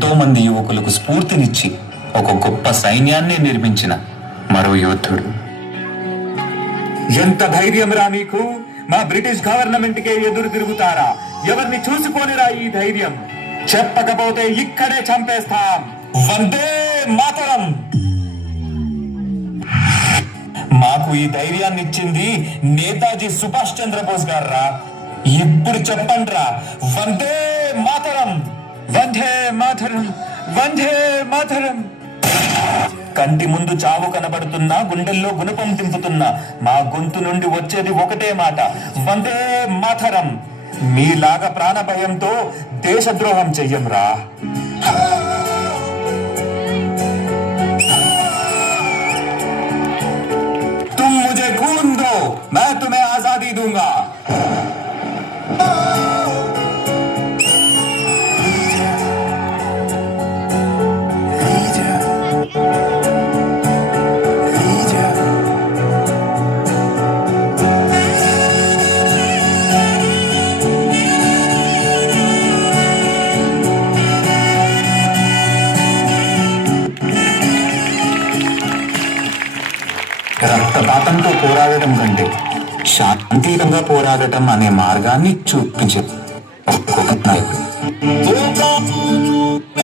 ఎంతో మంది యువకులకు స్ఫూర్తినిచ్చి ఒక గొప్ప సైన్యాన్ని నిర్మించిన మరో యోధుడు. ఎంత ధైర్యం రా నీకు! మా బ్రిటిష్ గవర్నమెంట్ కే ఎదురు తిరుగుతారా? ఎవరిని చూసుకోనిరా ఈ ధైర్యం? చెప్పకపోతే ఇక్కడే చంపేస్తాం. వందే మాతరం! మాకు ఈ ధైర్యాన్ని ఇచ్చింది నేతాజీ సుభాష్ చంద్రబోస్ గారు రా. ఇప్పుడు చెప్పండి రా, వందే మాతరం! వందే మాతరం! వందే మాతరం! కంటి ముందు చావు కనబడుతున్నా, గుండెల్లో గుణపం తింపుతున్నా మా గొంతు నుండి వచ్చేది ఒకటే మాట, వందే మాతరం! మీలాగా ప్రాణ భయంతో దేశద్రోహం చెయ్యం రా. तुम मुझे खून दो, मैं तुम्हें आजादी दूंगा. రక్తపాతంతో పోరాడటం కంటే శాంతియుతంగా పోరాడటం అనే మార్గాన్ని చూపించారు ఒక్కొక్క నాయకుడు.